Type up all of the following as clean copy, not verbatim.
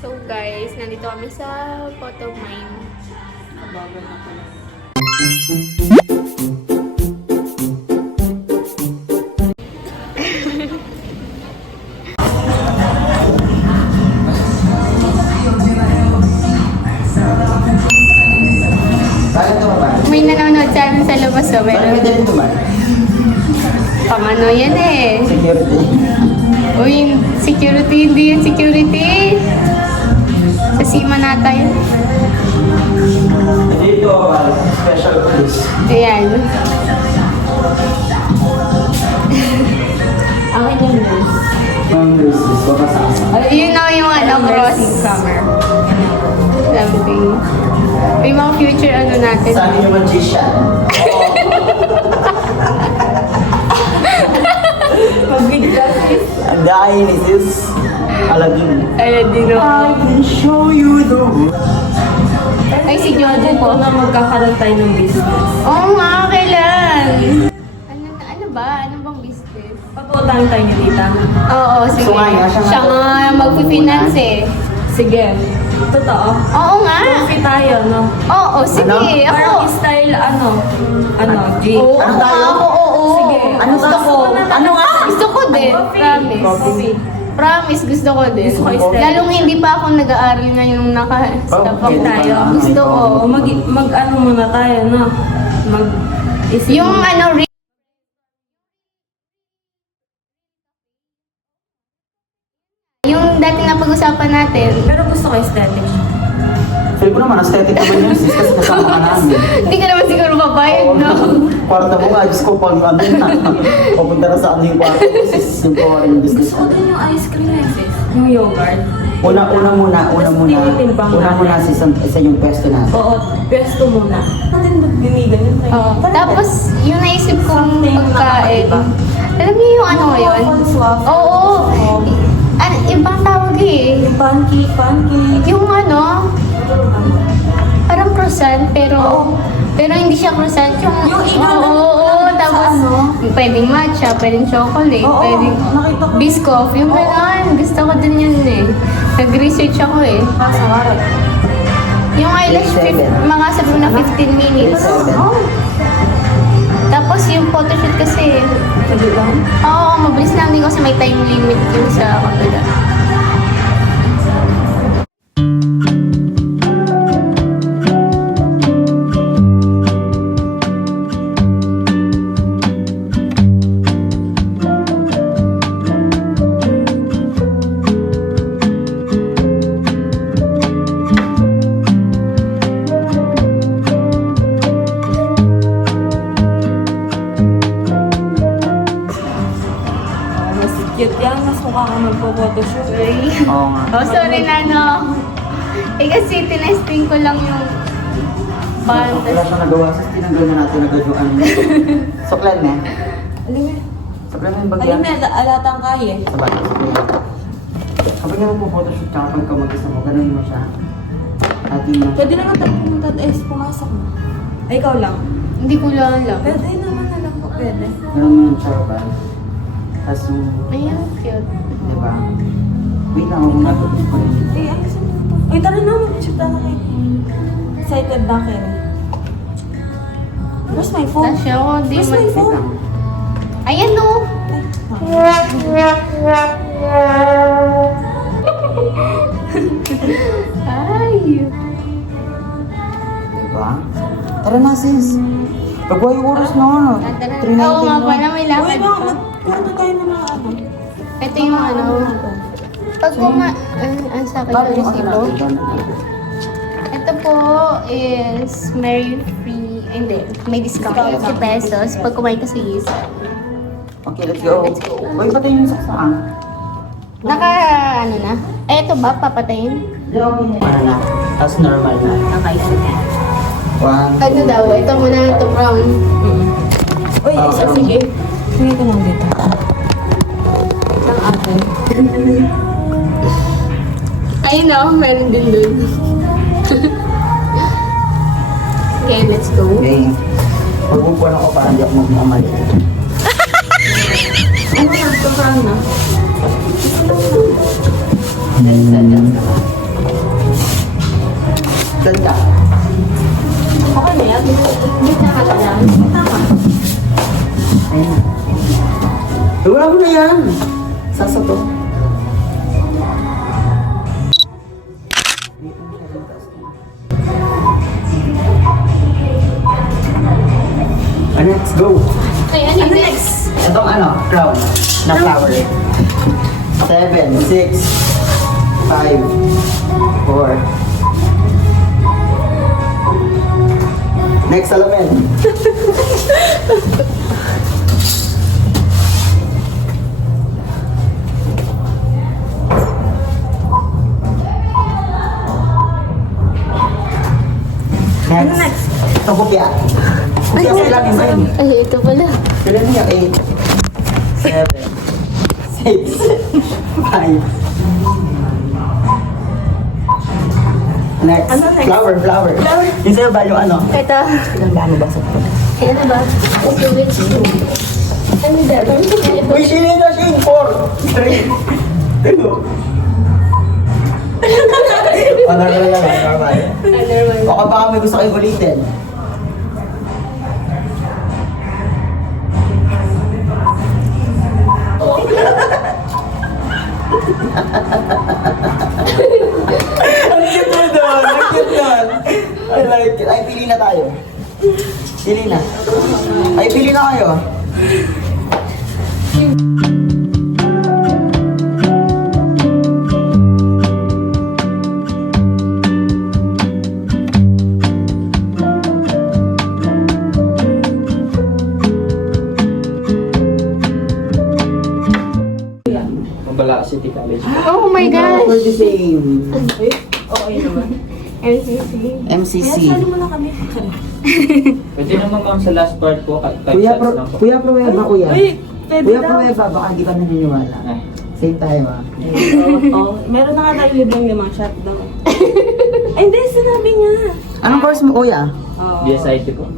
So guys, nandito kami sa photo mine. Bagal na pala. May nanonood sa amin sa labas so meron. Pang ano yan eh. Security. Uy, security, hindi yan security. Sa Sima nata yun. Dito, special police. Ayan. Akin yung nurse. Ang nurses, baka sa asa. You know yung ano, cross. Summer. Something. May mga future ano natin. Sabi niyo magician. Mag-glasses. And dahil this is Aladdin. Ayan din o. I can show you the world. Ay, si Jojo po. na magkakaroon tayo ng business. Oo nga, kailan? Ano ba? Ano bang business? Pag-uutang tayo niyo, tita. Oo, sige. So, nga, Siya nga mag-finance eh. Sige. Totoo. Oo nga. Coffee tayo, no? Oo, sige. Ano? Ako. Parang style, G. Oo, Ano ako tayo? nga, oo. Sige. Ano gusto tayo? ko? Ano nga? Gusto ko din. Promise. Coffee. Promise, gusto ko din. Gusto ko i-style. Lalong hindi pa ako nag-aaral ngayon naka-stop ako. Okay tayo. Gusto ko. O, mag-ano muna tayo, no? Mag-isip. Yung ano, yung dating napag-usapan natin, Pero gusto ko aesthetic. Feel ko naman, aesthetic naman yun sis kasi kasama ka namin. hindi ka naman siguro papayag, no? Kwarta mo nga, Diyos ko, pag ano na. Papunta na sa ano yung kwarta ko sis, yung foreign business. Gusto ko din yung ice cream na sis. Yung yogurt. Una muna sis, isa yung pwesto natin. Oo, pesto muna. Natin magdinigan yun. Oo. Tapos, yung naisip kong pagkain, alam niyo yung ano ngayon? Oo. Ano, ibang tawag eh. Yung pancake. Yung ano, parang croissant, pero hindi siya croissant. Yung ignorant- Oo, sa tapos ano? pwedeng matcha, pwedeng chocolate, Oo, pwedeng nakita ko. biscoff. Yung gano'n, gusto ko din yun eh. Nag-research ako eh. Nasa harap. Yung eyelash, mga sabi mo na 15 minutes. Oo. Tapos yung photoshoot kasi, Pwede lang. oo, mabilis lang din kasi may time limit yun sa kapila. Mas cute yan. Mas mukha ka magpo-photoshoot. Oo nga. Oh, sorry na no. Eh kasi tinesting ko lang yung band. Wala siya nagawa sis, tinanggal na natin agad yung ano. Suklan na. Alime. Suklan na yung bagyan. Alime, alatang kaya. Sa bagay, suklan. Kapag naman po photoshoot tsaka pagka mag-isa mo, ganun mo siya. Atin mo. Pwede naman tayo pumunta at pumasok mo. Ay, ikaw lang. Hindi ko lang alam. Pwede naman, alam ko, pwede. Ganun mo yung charbal. Tapos yung, Ayan, cute. di ba? Wait lang, huwag nag-upis ko rin. Eh, ay, gusto mo ito. Uy, tara na, mag-shoot na kayo. Excited na kayo. Where's my phone? Tasha ako, di Where's my man. phone? Ayan no. Ay. Diba? Tara na sis. Pagwa yung oras na ano. Oo nga pala, may Uy, lakad baka pa. magpunta tayo ng mga ano. Ito yung ano. Pag ang sa akin yung resibo. Ito po is Mary Free, hindi, may discount. 50 pesos pag kumain ka sa isa. Okay, let's go. Uy, patayin yung saksaan. Naka, ano na? Eh, ito ba, papatayin? Ano na? Tapos normal na. Okay, sige. One, Ito daw, ito muna ito brown. Uy, isa, sige. Sige ko lang dito. Ang akin. Ayun o, meron din dun. Okay, let's go. okay. Pagbubuan ako para hindi ako magmamali. Ano na, ito brown na. Saan ka? Okay na yan. Hindi tama ka yan. Tama. Ayun na. Wala mo na yan. Sasa to. Let's go. Ay, ano next? Itong ano, crown na flower. 7, 6, 5, 4. Next salamin. Next. Ito kopya. Kopya mo lang yun. Ay, ito pala. Kailan niya? 8, 7, 6, 5. Next. Ano next? Flower. Flower. Yung sa'yo ba yung ano? Ito. Ilang dami ba sa Ay, ano ba? Ito, which two? Ano ba? Ito. Uy, sili na siya yung 4, 3, 2. Normal lang, normal. Normal. Baka baka may gusto kayo ulitin. Ang cute mo doon! Ang cute doon! I like it. Ay, pili na tayo. Pili na. Ay, pili na kayo. Mabala City College. Oh my gosh! For the same. Okay naman. MCC. MCC. Kaya sali mo na kami. Pwede naman ma'am sa last part po, 5 Kuya, shots lang po. Kuya Prueba, kuya. Uy, pwede Kuya daw. Prueba, baka hindi ka naniniwala. Ay, Same tayo ah. Oo. Meron na nga tayo libreng 5 shot daw. Ay, hindi. Sinabi niya. Anong course mo, kuya? Oo. BSIT po.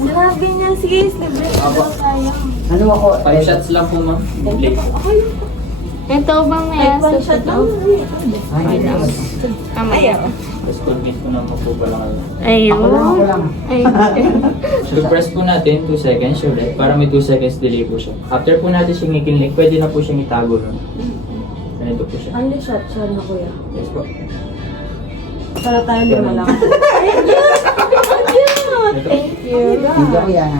Sinabi niya. Sige, libre. Apo. Tayo. Ano ako? 5 shots lang po ma'am. Blake. Okay. Ito bang Ay, nasa 1 shot lang. Ay, Kamaya. Tapos convince ko naman po pala kayo. Ako lang. Ayun. So press po natin 2 seconds ulit para may 2 seconds delay po siya. After po natin siyang i-click, pwede na po siyang itago nun. Ganito po siya. Only shot siya na kuya. Yes po. Para tayo 5 lang. Ito. Thank you. Hindi kuya.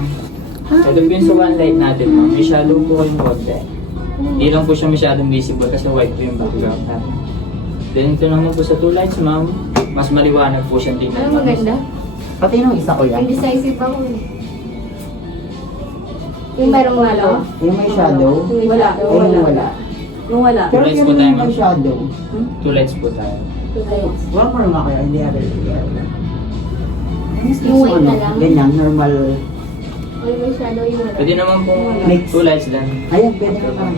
Ito po yung sa one light natin ma'am. May shadow po kayong konti. Hindi lang po siya masyadong visible kasi white po yung background natin. Then ito naman po sa 2 lights ma'am, mas maliwanag po siyang tingnan. Ano maganda? Pati nung isa kuya. Indecisive ako eh. Yung merong wala. Yung may shadow. Wala. Ay, yung wala. Nung wala. Pero Lights yun po tayo, yung ma'am. may shadow. 2 lights po tayo. Wala pa naman kaya, hindi other together. Yung white na lang. Ganyan, normal. Ay, may shadow yung wala. Pwede naman po Mix. 2 lights lang. Ayan, pwede ka pa.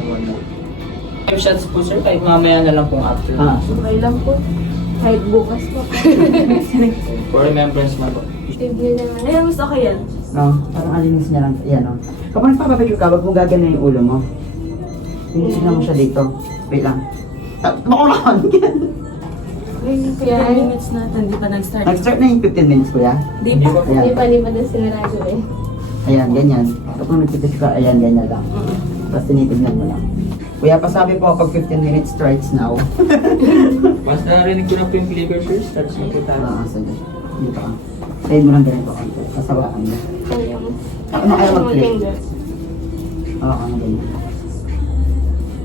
5 shots po sir, kahit mamaya na lang pong after. Ah. Okay lang po. Kahit bukas pa. For remembrance na po. Save nyo na nga. Ayan, mas okay yan. No, parang alinis niya lang. Ayan o. Kapag nagpapapicture ka, wag mo gagana yung ulo mo. Hindi mo siya dito. Wait lang. Makunakan yan. Ay, 15 minutes na. Hindi pa nag-start. Nag-start na yung 15 minutes, kuya. Di pa. Hindi Ayan. pa lipa na sinarado eh. Ayan, ganyan. Kapag nagpipicture ka, ayan, ganyan lang. Tapos tinitignan mo lang. Kuya, pasabi po pag 15 minutes starts now. Basta narinig ko na po yung clicker sir, starts na po tayo. Sige. Dito ka. Side mo lang ganito konti. Kasawaan mo. Ayun. Ano kaya mag-click? Finger. Oo, ano ganyan.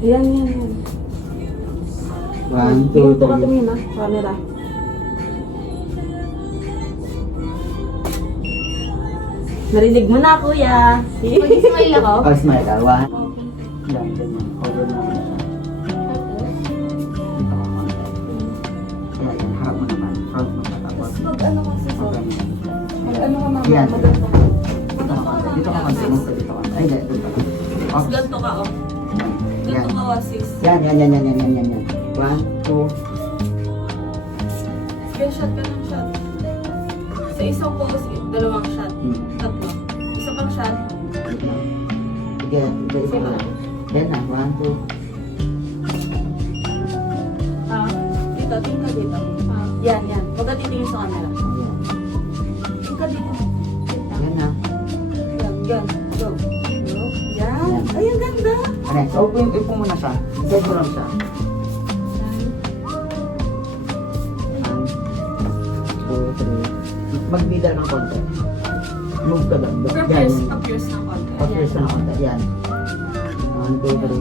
Yan. 1, 2, Dito ka 3. tumingin ah. Camera. Narinig mo na, kuya. Mag-smile ako. Oh, smile ka. 1. Yan, ganyan. Over mo na siya. Dito ka konti. Ayan, harap mo naman. Front mo pa tapos. Pag ano kasi so. Ganyan. Pag ano ka mama, Yan. maganda. Dito ka konti. Dito ka konti. Dito ka konti. Ay, dito ka. Mas ganito ka, oh. Yan. Ganito ka, wasis. Yan. 1, 2. Sige, shot ka ng shot. Sa isang pose, 2 shot. 3. Isa pang shot. Sige, isa pa. Yan na. 1, 2. Ah, dito, tingin ka dito. Yan. Huwag ka titingin sa camera. Huwag ka dito. Yan na. Yan. Go. Yan. Ay, ang ganda. Ano, so upo muna siya. Set mo lang siya. 1, 2, 3. Magbida ng konti. Move ka lang. Yan. Appears ng konti. Appears na ng konti. Yan. 1, 2, 3.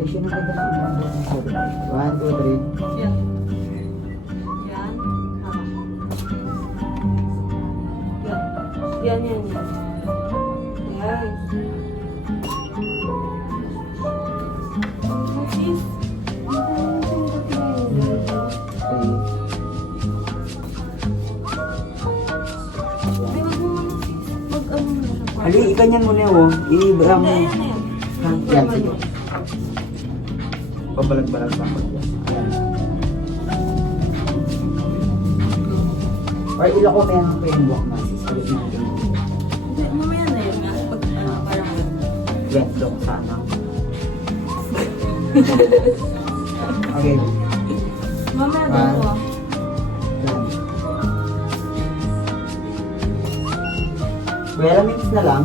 Eh, sino ka dala ang mga 1, 2, 3. Yan. Yan. Tama. Yan. Yan. Sis. Di, wag mo muna, sis. Wag ano mo siya. Ali, ikanyan mo na yun. Hindi, mo. ayan na yan. Yan, sige. Pabalag-balag pa ako. Ayan. Or ilo ko kaya ng framework na. Sagot natin. Hindi, mamaya na yun nga. Pag parang Wet look sana. Okay. mamaya daw ko. Yan. Kuya, lamins na lang.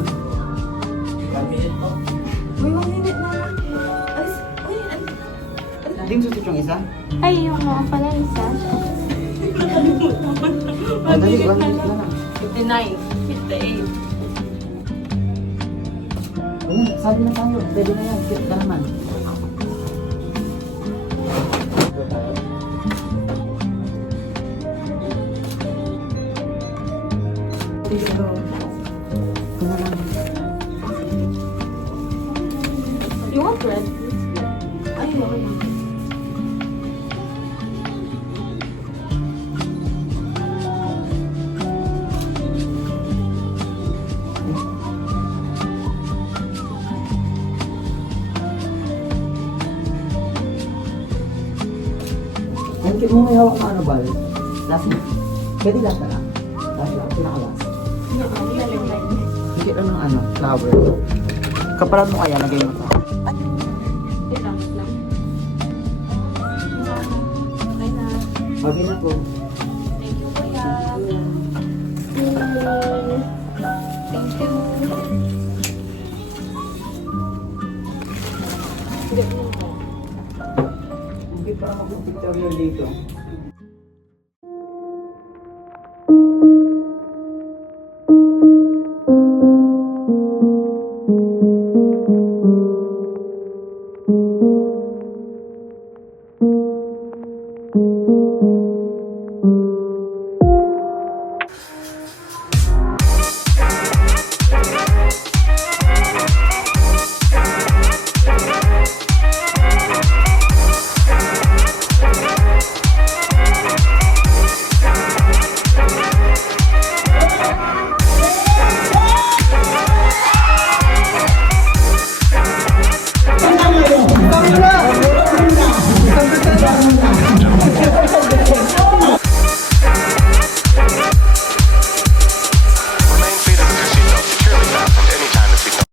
May mga minute na lang. Alis. Uy, alis. Hindi mo susit yung isa? Ay, yung mga pala isa. Madali, 1 minute na lang. 59. 58. Ayan, sabi na tayo. Pwede na yan. Cute ka naman. Ito na lang. You want bread? Ay, okay lang. Ang cute mo may hawak na ano ba? Last na. Pwede last na lang. Last lang. Pinaka-last. Ang cute lang ng ano, flower. Kapalan mo kaya, lagay mo to. Wait lang. Okay na. Sabi na po. Thank you, kuya. Thank you. Okay, para mag-picture yun dito.